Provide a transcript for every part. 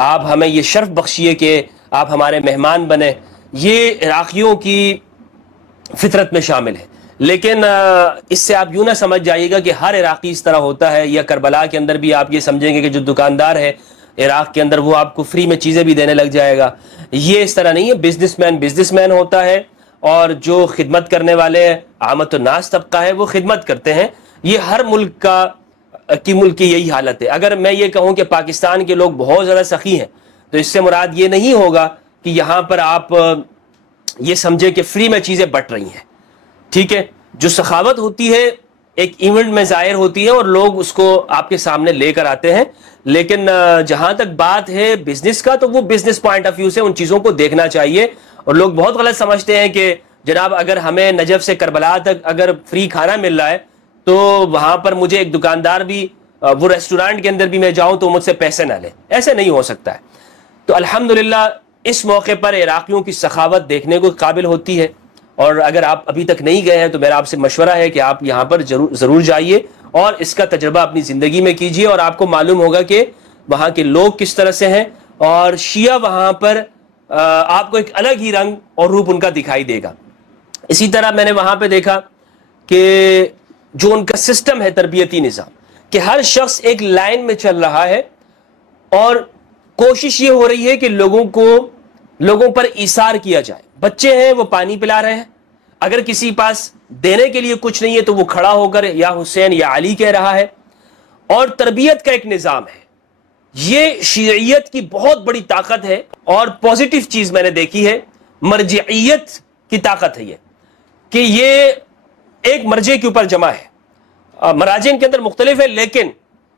آپ ہمیں یہ شرف بخشیے کہ آپ ہمارے مہمان بنے، یہ عراقیوں کی فطرت میں شامل ہے۔ لیکن اس سے آپ یوں نہ سمجھ جائیے گا کہ ہر عراقی اس طرح ہوتا ہے، یا کربلا کے اندر بھی آپ یہ سمجھیں گے کہ جو دکاندار ہے عراق کے اندر وہ آپ کو فری میں چیزیں بھی دینے لگ جائے گا۔ یہ اس طرح نہیں ہے۔ بزنس مین ہوتا ہے، اور جو خدمت کرنے والے عامت الناس طبقہ ہے وہ خدمت کرتے ہیں۔ یہ ہر ملک کی یہی حالت ہے۔ اگر میں یہ کہوں کہ پاکستان کے لوگ بہت زیادہ سخی ہیں تو اس سے مراد یہ نہیں ہوگا کہ یہاں پر آپ یہ سمجھے کہ فری میں چیزیں بٹ رہی ہیں، ٹھیک ہے۔ جو سخاوت ہوتی ہے ایک ایونٹ میں ظاہر ہوتی ہے اور لوگ اس کو آپ کے سامنے لے کر آتے ہیں، لیکن جہاں تک بات ہے بزنس کا تو وہ بزنس پوائنٹ آف ویو سے ان چیزوں کو دیکھنا چاہیے۔ اور لوگ بہت غلط سمجھتے ہیں کہ جناب اگر ہمیں نجف سے کربلا تک اگر فری کھانا مل رہا ہے تو وہاں پر مجھے ایک دکاندار بھی وہ ریسٹورانٹ کے اندر بھی میں جاؤں تو مجھ سے پیسے نہ لے، ایسے نہیں ہو سکتا ہے۔ تو الحمدللہ اس موقع پر عراقیوں کی سخاوت دیکھنے کو قابل ہوتی ہے، اور اگر آپ ابھی تک نہیں گئے ہیں تو میرا آپ سے مشورہ ہے کہ آپ یہاں پر ضرور جائیے اور اس کا تجربہ اپنی زندگی میں کیجیے، اور آپ کو معلوم ہوگا کہ وہاں کے لوگ کس طرح سے ہیں، اور شیعہ وہاں پر آپ کو ایک الگ ہی رنگ اور روپ ان کا دکھائی دے گا۔ اسی طرح میں نے وہاں پہ دیکھا کہ جو ان کا سسٹم ہے تربیتی نظام، کہ ہر شخص ایک لائن میں چل رہا ہے، اور کوشش یہ ہو رہی ہے کہ لوگوں پر ایثار کیا جائے۔ بچے ہیں وہ پانی پلا رہے ہیں، اگر کسی پاس دینے کے لیے کچھ نہیں ہے تو وہ کھڑا ہو کر یا حسین یا علی کہہ رہا ہے، اور تربیت کا ایک نظام ہے۔ یہ شیعیت کی بہت بڑی طاقت ہے، اور پوزیٹیو چیز میں نے دیکھی ہے، مرجعیت کی طاقت ہے یہ، کہ یہ ایک مرجع کے اوپر جمع ہے۔ مراجع کے اندر مختلف ہے، لیکن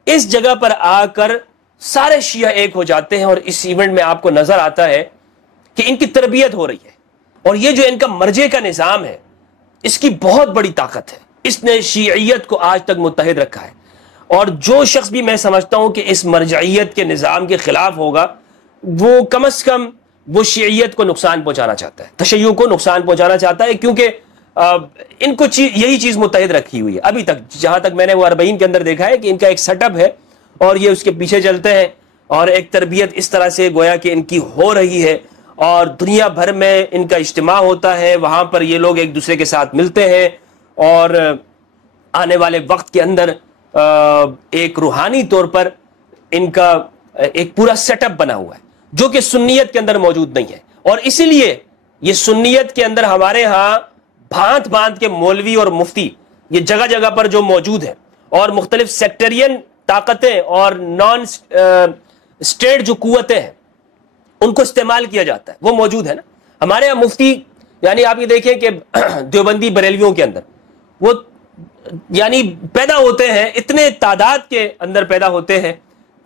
اس جگہ پر آ کر سارے شیعہ ایک ہو جاتے ہیں، اور اس ایونٹ میں آپ کو نظر آتا ہے کہ ان کی تربیت ہو رہی ہے، اور یہ جو ان کا مرجع کا نظام ہے اس کی بہت بڑی طاقت ہے۔ اس نے شیعیت کو آج تک متحد رکھا ہے، اور جو شخص بھی میں سمجھتا ہوں کہ اس مرجعیت کے نظام کے خلاف ہوگا وہ کم از کم وہ شیعیت کو نقصان پہنچانا چاہتا ہے، تشیع کو نقصان پہنچانا چاہتا ہے، کیونکہ ان کو یہی چیز متحد رکھی ہوئی ہے ابھی تک، جہاں تک میں نے وہ 40 کے اندر دیکھا ہے کہ ان کا ایک سیٹ اپ ہے اور یہ اس کے پیچھے چلتے ہیں، اور ایک تربیت اس طرح سے گویا کہ ان کی ہو رہی ہے، اور دنیا بھر میں ان کا اجتماع ہوتا ہے، وہاں پر یہ لوگ ایک دوسرے کے ساتھ ملتے ہیں، اور آنے والے وقت کے اندر ایک روحانی طور پر ان کا ایک پورا سیٹ اپ بنا ہوا ہے جو کہ سنیت کے اندر موجود نہیں ہے۔ اور اسی لیے یہ سنیت کے اندر ہمارے ہاں بھانت بھانت کے مولوی اور مفتی یہ جگہ جگہ پر جو موجود ہیں، اور مختلف سیکٹرین طاقتیں اور نان اسٹیٹ جو قوتیں ہیں ان کو استعمال کیا جاتا ہے، وہ موجود ہے نا۔ ہمارے یہاں مفتی یعنی آپ یہ دیکھیں کہ دیوبندی بریلویوں کے اندر وہ یعنی پیدا ہوتے ہیں، اتنے تعداد کے اندر پیدا ہوتے ہیں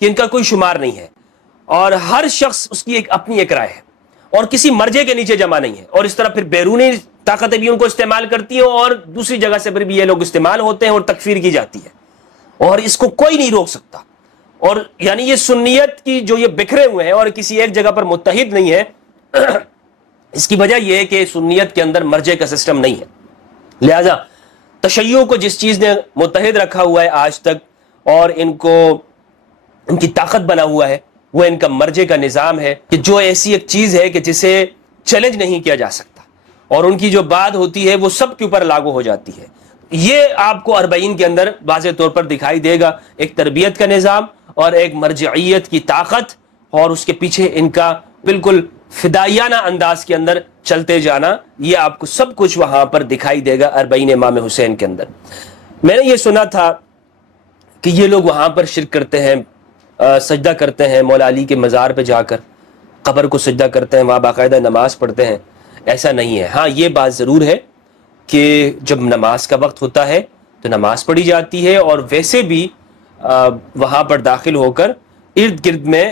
کہ ان کا کوئی شمار نہیں ہے، اور ہر شخص اس کی اپنی ایک رائے ہے، اور کسی مرجع کے نیچے جمع نہیں ہے، اور اس طرح پھر بیرونی طاقتیں بھی ان کو استعمال کرتی ہیں، اور دوسری جگہ سے بھی یہ لوگ استعمال ہوتے ہیں اور تکفیر کی جاتی ہے، اور اس کو کوئی نہیں روک سکتا۔ اور یعنی یہ سنیت کی جو یہ بکھرے ہوئے ہیں اور کسی ایک جگہ پر متحد نہیں ہے، اس کی وجہ یہ ہے کہ سنیت کے اندر مرجع کا سسٹم نہیں ہے۔ لہذا تشیع کو جس چیز نے متحد رکھا ہوا ہے آج تک اور ان کی طاقت بنا ہوا ہے وہ ان کا مرجع کا نظام ہے، کہ جو ایسی ایک چیز ہے کہ جسے چیلنج نہیں کیا جا سکتا، اور ان کی جو بات ہوتی ہے وہ سب کے اوپر لاگو ہو جاتی ہے۔ یہ آپ کو 40 کے اندر واضح طور پر دکھائی دے گا، ایک تربیت کا نظام اور ایک مرجعیت کی طاقت، اور اس کے پیچھے ان کا بالکل فدائیانہ انداز کے اندر چلتے جانا، یہ آپ کو سب کچھ وہاں پر دکھائی دے گا 40 امام حسین کے اندر۔ میں نے یہ سنا تھا کہ یہ لوگ وہاں پر شرک کرتے ہیں، سجدہ کرتے ہیں، مولا علی کے مزار پہ جا کر قبر کو سجدہ کرتے ہیں، وہاں باقاعدہ نماز پڑھتے ہیں۔ ایسا نہیں ہے۔ ہاں یہ بات ضرور ہے کہ جب نماز کا وقت ہوتا ہے تو نماز پڑھی جاتی ہے، اور ویسے بھی وہاں پر داخل ہو کر ارد گرد میں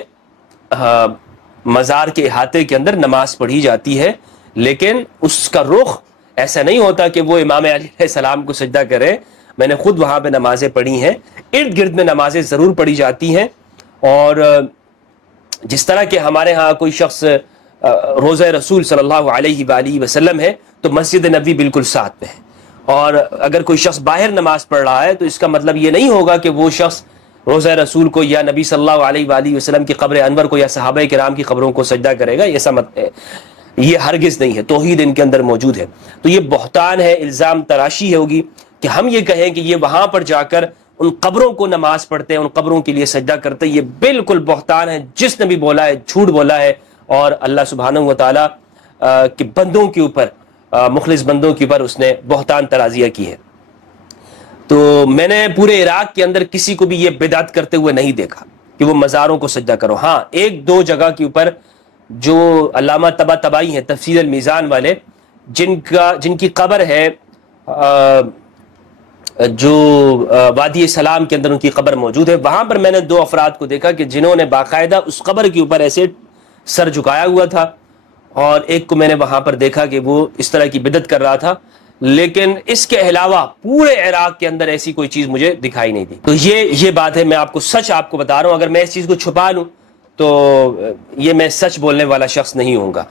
مزار کے احاطے کے اندر نماز پڑھی جاتی ہے، لیکن اس کا رخ ایسا نہیں ہوتا کہ وہ امام علی علیہ السلام کو سجدہ کرے۔ میں نے خود وہاں پہ نمازیں پڑھی ہیں، ارد گرد میں نمازیں ضرور پڑھی جاتی ہیں، اور جس طرح کہ ہمارے ہاں کوئی شخص روضہ رسول صلی اللہ علیہ وآلہ وسلم ہے تو مسجد نبوی بالکل ساتھ میں ہے، اور اگر کوئی شخص باہر نماز پڑھ رہا ہے تو اس کا مطلب یہ نہیں ہوگا کہ وہ شخص روضہ رسول کو یا نبی صلی اللہ علیہ وآلہ وسلم کی قبر انور کو یا صحابہ کرام کی قبروں کو سجدہ کرے گا، ایسا مت ہے، یہ ہرگز نہیں ہے، توحید ان کے اندر موجود ہے۔ تو یہ بہتان ہے، الزام تراشی ہوگی کہ ہم یہ کہیں کہ یہ وہاں پر جا کر ان قبروں کو نماز پڑھتے ہیں، ان قبروں کے لیے سجدہ کرتے ہیں، یہ بالکل بہتان ہے۔ جس نے بھی بولا ہے جھوٹ بولا ہے، اور اللہ سبحانہ و تعالیٰ کے بندوں کے اوپر، مخلص بندوں کے اوپر اس نے بہتان ترازیہ کی ہے۔ تو میں نے پورے عراق کے اندر کسی کو بھی یہ بدعت کرتے ہوئے نہیں دیکھا کہ وہ مزاروں کو سجدہ کرو۔ ہاں، ایک دو جگہ کے اوپر جو علامہ طباطبائی ہیں تفسیر المیزان والے، جن کی قبر ہے جو وادی سلام کے اندر ان کی قبر موجود ہے، وہاں پر میں نے دو افراد کو دیکھا کہ جنہوں نے باقاعدہ اس قبر کے اوپر ایسے سر جھکایا ہوا تھا، اور ایک کو میں نے وہاں پر دیکھا کہ وہ اس طرح کی بدعت کر رہا تھا، لیکن اس کے علاوہ پورے عراق کے اندر ایسی کوئی چیز مجھے دکھائی نہیں دی۔ تو یہ بات ہے، میں آپ کو سچ آپ کو بتا رہا ہوں، اگر میں اس چیز کو چھپا لوں تو یہ میں سچ بولنے والا شخص نہیں ہوں گا۔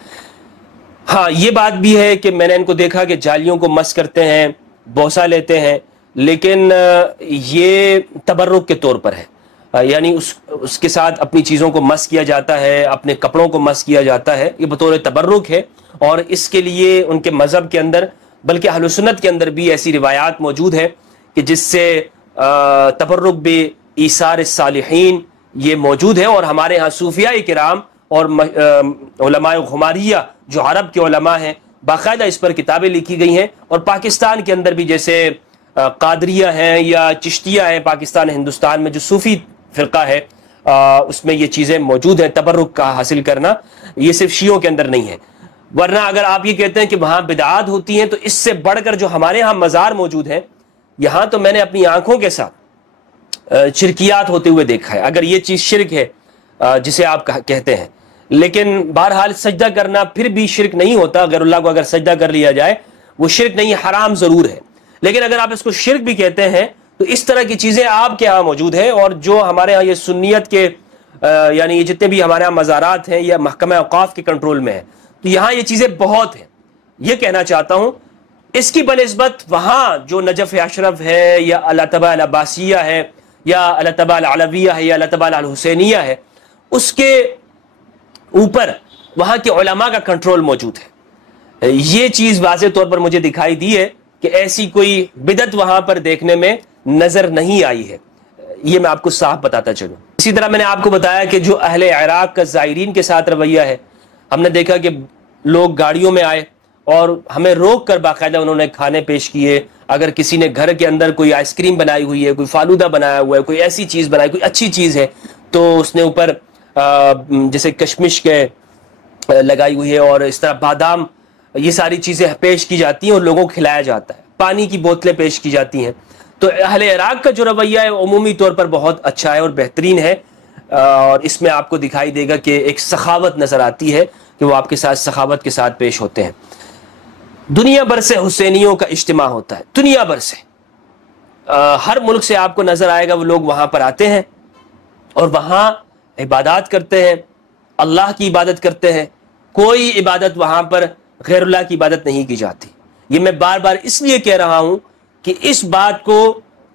ہاں، یہ بات بھی ہے کہ میں نے ان کو دیکھا کہ جالیوں کو مس کرتے ہیں، بوسہ لیتے ہیں، لیکن یہ تبرک کے طور پر ہے، یعنی اس کے ساتھ اپنی چیزوں کو مس کیا جاتا ہے، اپنے کپڑوں کو مس کیا جاتا ہے، یہ بطور تبرک ہے، اور اس کے لیے ان کے مذہب کے اندر بلکہ اہل سنت کے اندر بھی ایسی روایات موجود ہے کہ جس سے تبرک بے ایثار الصالحین یہ موجود ہے، اور ہمارے ہاں صوفیاء کرام اور علماء غماریہ جو عرب کے علماء ہیں باقاعدہ اس پر کتابیں لکھی گئی ہیں، اور پاکستان کے اندر بھی جیسے قادریہ ہیں یا چشتیہ ہیں، پاکستان ہندوستان میں جو صوفی فرقہ ہے اس میں یہ چیزیں موجود ہیں، تبرک کا حاصل کرنا، یہ صرف شیعوں کے اندر نہیں ہے۔ ورنہ اگر آپ یہ کہتے ہیں کہ وہاں بدعات ہوتی ہیں، تو اس سے بڑھ کر جو ہمارے ہاں مزار موجود ہیں، یہاں تو میں نے اپنی آنکھوں کے ساتھ شرکیات ہوتے ہوئے دیکھا ہے، اگر یہ چیز شرک ہے جسے آپ کہتے ہیں، لیکن بہرحال سجدہ کرنا پھر بھی شرک نہیں ہوتا، غیر اللہ کو اگر سجدہ کر لیا جائے وہ شرک نہیں، حرام ضرور ہے، لیکن اگر آپ اس کو شرک بھی کہتے ہیں تو اس طرح کی چیزیں آپ کے ہاں موجود ہیں، اور جو ہمارے ہاں یہ سنیت کے یعنی یہ جتنے بھی ہمارے ہاں مزارات ہیں یا محکمہ اوقاف کے کنٹرول میں ہیں، تو یہاں یہ چیزیں بہت ہیں۔ یہ کہنا چاہتا ہوں اس کی بنسبت وہاں جو نجف اشرف ہے یا الاتباء العباسیہ ہے یا الاتباء العلویہ ہے یا الاتباء الحسینیہ ہے، اس کے اوپر وہاں کے علماء کا کنٹرول موجود ہے۔ یہ چیز واضح طور پر مجھے دکھائی دی ہے کہ ایسی کوئی بدعت وہاں پر دیکھنے میں نظر نہیں آئی ہے، یہ میں آپ کو صاف بتاتا چلوں۔ اسی طرح میں نے آپ کو بتایا کہ جو اہل عراق کا زائرین کے ساتھ رویہ ہے، ہم نے دیکھا کہ لوگ گاڑیوں میں آئے اور ہمیں روک کر باقاعدہ انہوں نے کھانے پیش کیے، اگر کسی نے گھر کے اندر کوئی آئس کریم بنائی ہوئی ہے، کوئی فالودہ بنایا ہوا ہے، کوئی ایسی چیز بنائی، کوئی اچھی چیز ہے، تو اس نے اوپر جیسے کشمش کے لگائی ہوئی ہے اور اس طرح بادام، یہ ساری چیزیں پیش کی جاتی ہیں اور لوگوں کو کھلایا جاتا ہے، پانی کی بوتلیں پیش کی جاتی ہیں۔ تو اہل عراق کا جو رویہ ہے عمومی طور پر بہت اچھا ہے اور بہترین ہے، اور اس میں آپ کو دکھائی دے گا کہ ایک سخاوت نظر آتی ہے کہ وہ آپ کے ساتھ سخاوت کے ساتھ پیش ہوتے ہیں۔ دنیا بھر سے حسینیوں کا اجتماع ہوتا ہے، دنیا بھر سے، ہر ملک سے آپ کو نظر آئے گا، وہ لوگ وہاں پر آتے ہیں اور وہاں عبادات کرتے ہیں، اللہ کی عبادت کرتے ہیں، کوئی عبادت وہاں پر غیر اللہ کی عبادت نہیں کی جاتی۔ یہ میں بار بار اس لیے کہہ رہا ہوں کہ اس بات کو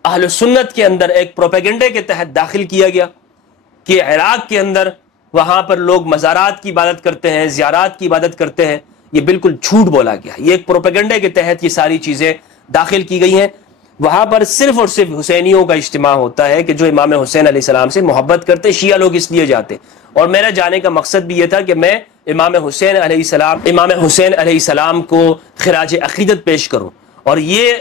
اہل سنت کے اندر ایک پروپیگنڈے کے تحت داخل کیا گیا کہ عراق کے اندر وہاں پر لوگ مزارات کی عبادت کرتے ہیں، زیارات کی عبادت کرتے ہیں، یہ بالکل جھوٹ بولا گیا، یہ ایک پروپیگنڈے کے تحت یہ ساری چیزیں داخل کی گئی ہیں۔ وہاں پر صرف اور صرف حسینیوں کا اجتماع ہوتا ہے کہ جو امام حسین علیہ السلام سے محبت کرتے، شیعہ لوگ اس لیے جاتے، اور میرا جانے کا مقصد بھی یہ تھا کہ میں امام حسین علیہ السلام کو خراج عقیدت پیش کروں، اور یہ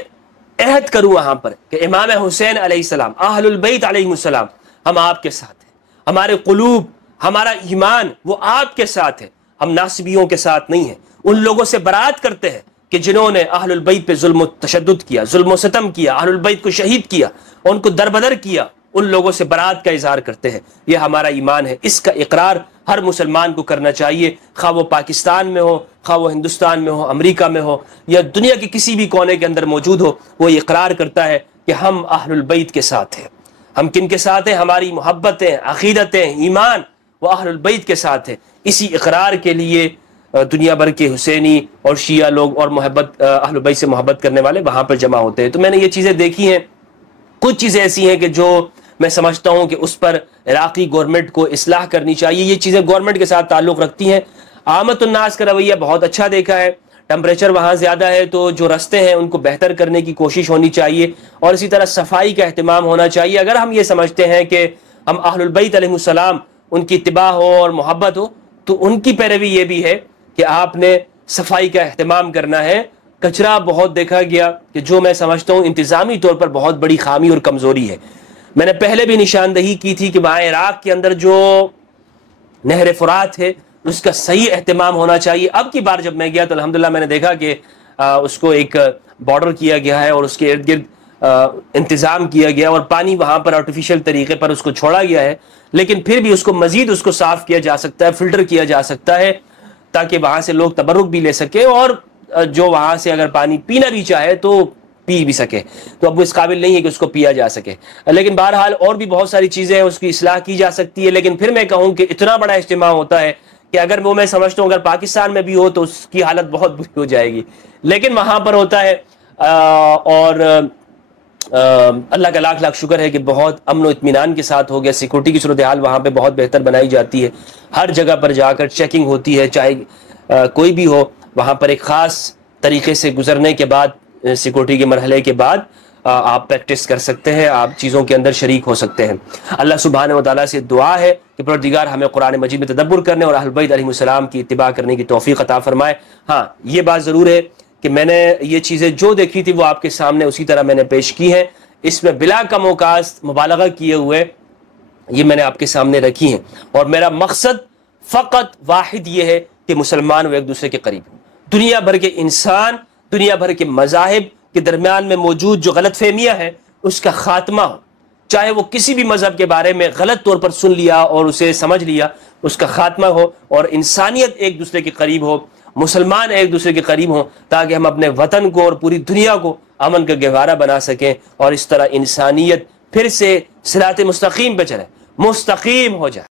عہد کروں وہاں پر کہ امام حسین علیہ السلام، اہل البیت علیہ السلام، ہم آپ کے ساتھ ہیں، ہمارے قلوب، ہمارا ایمان وہ آپ کے ساتھ ہے، ہم ناصبیوں کے ساتھ نہیں ہیں، ان لوگوں سے برات کرتے ہیں کہ جنہوں نے اہل البیت پہ ظلم و تشدد کیا، ظلم و ستم کیا، اہل البیت کو شہید کیا، ان کو دربدر کیا، ان لوگوں سے برات کا اظہار کرتے ہیں۔ یہ ہمارا ایمان ہے، اس کا اقرار ہر مسلمان کو کرنا چاہیے، خواہ وہ پاکستان میں ہو، خواہ وہ ہندوستان میں ہو، امریکہ میں ہو، یا دنیا کے کسی بھی کونے کے اندر موجود ہو، وہ یہ اقرار کرتا ہے کہ ہم اہل البیت کے ساتھ ہیں۔ ہم کن کے ساتھ ہیں؟ ہماری محبتیں، عقیدتیں، ایمان وہ اہل البیت کے ساتھ ہے۔ اسی اقرار کے لیے دنیا بھر کے حسینی اور شیعہ لوگ اور اہل بیت سے محبت کرنے والے وہاں پر جمع ہوتے ہیں۔ تو میں نے یہ چیزیں دیکھی ہیں، کچھ چیزیں ایسی ہیں کہ جو میں سمجھتا ہوں کہ اس پر عراقی گورنمنٹ کو اصلاح کرنی چاہیے. یہ چیزیں گورنمنٹ کے ساتھ تعلق رکھتی ہیں. عامت الناس کا رویہ بہت اچھا دیکھا ہے. ٹمپریچر وہاں زیادہ ہے تو جو رستے ہیں ان کو بہتر کرنے کی کوشش ہونی چاہیے, اور اسی طرح صفائی کا اہتمام ہونا چاہیے. اگر ہم یہ سمجھتے ہیں کہ ہم اہل البیت علیہ السلام ان کی اتباع ہو اور محبت ہو, تو ان کی پیروی یہ بھی ہے کہ آپ نے صفائی کا اہتمام کرنا ہے. کچرا بہت دیکھا گیا کہ جو میں سمجھتا ہوں انتظامی طور پر بہت بڑی خامی اور کمزوری ہے. میں نے پہلے بھی نشاندہی کی تھی کہ وہاں عراق کے اندر جو نہر فرات ہے اس کا صحیح اہتمام ہونا چاہیے. اب کی بار جب میں گیا تو الحمدللہ میں نے دیکھا کہ اس کو ایک بارڈر کیا گیا ہے اور اس کے ارد گرد انتظام کیا گیا, اور پانی وہاں پر آرٹیفیشل طریقے پر اس کو چھوڑا گیا ہے. لیکن پھر بھی اس کو مزید اس کو صاف کیا جا سکتا ہے, فلٹر کیا جا سکتا ہے, تاکہ وہاں سے لوگ تبرک بھی لے سکے, اور جو وہاں سے اگر پانی پینا بھی چاہے تو پی بھی سکے. تو اب وہ اس قابل نہیں ہے کہ اس کو پیا جا سکے. لیکن بہرحال اور بھی بہت ساری چیزیں ہیں, اس کی اصلاح کی جا سکتی ہے. لیکن پھر میں کہوں کہ اتنا بڑا اجتماع ہوتا ہے کہ اگر وہ میں سمجھتا ہوں اگر پاکستان میں بھی ہو تو اس کی حالت بہت بری ہو جائے گی, لیکن وہاں پر ہوتا ہے. اور اللہ کا لاکھ لاکھ شکر ہے کہ بہت امن و اطمینان کے ساتھ ہو گیا. سیکورٹی کی صورتحال وہاں پہ بہت بہتر بنائی جاتی ہے. ہر جگہ پر جا کر چیکنگ ہوتی ہے, چاہے کوئی بھی ہو. وہاں پر ایک خاص طریقے سے گزرنے کے بعد, سیکورٹی کے مرحلے کے بعد آپ پریکٹس کر سکتے ہیں, آپ چیزوں کے اندر شریک ہو سکتے ہیں. اللہ سبحانہ و تعالیٰ سے دعا ہے کہ پروردگار ہمیں قرآن مجید میں تدبر کرنے اور اہل بیت علیہ السلام کی اتباع کرنے کی توفیق عطا فرمائے. ہاں, یہ بات ضرور ہے کہ میں نے یہ چیزیں جو دیکھی تھی وہ آپ کے سامنے اسی طرح میں نے پیش کی ہیں. اس میں بلا کم و کاست مبالغہ کیے ہوئے یہ میں نے آپ کے سامنے رکھی ہیں, اور میرا مقصد فقط واحد یہ ہے کہ مسلمان وہ ایک دوسرے کے قریب ہوں. دنیا بھر کے انسان, دنیا بھر کے مذاہب کے درمیان میں موجود جو غلط فہمیاں ہیں اس کا خاتمہ ہو. چاہے وہ کسی بھی مذہب کے بارے میں غلط طور پر سن لیا اور اسے سمجھ لیا, اس کا خاتمہ ہو, اور انسانیت ایک دوسرے کے قریب ہو, مسلمان ایک دوسرے کے قریب ہوں, تاکہ ہم اپنے وطن کو اور پوری دنیا کو امن کا گہوارہ بنا سکیں, اور اس طرح انسانیت پھر سے صراط مستقیم پہ چلے, مستقیم ہو جائے.